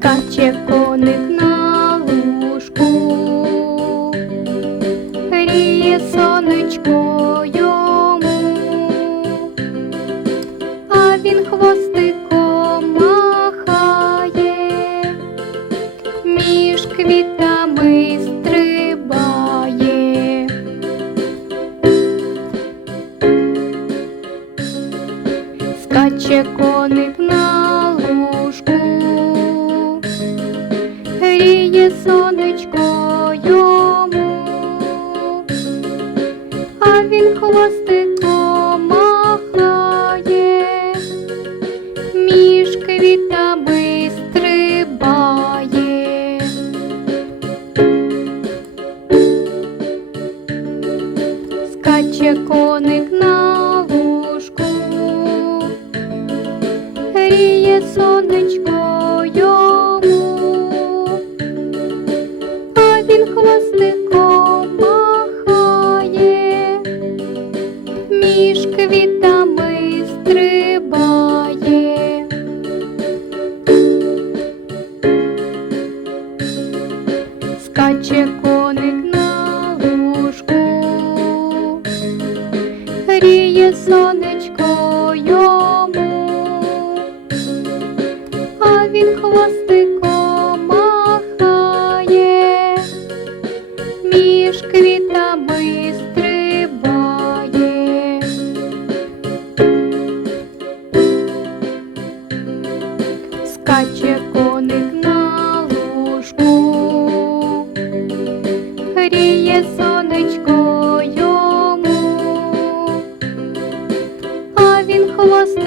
Скаче коник на лужку, гріє сонечко йому, а він хвостиком махає, між квітами стрибає. Скаче коник сонечко йому, а він хвостиком махає, між квітами стрибає. Скаче коник на лужку, гріє сонечко між квітами стрибає. Скаче коник на лужку, гріє сонечко Скаче коник на лужку, гріє сонечко йому, а він хвостик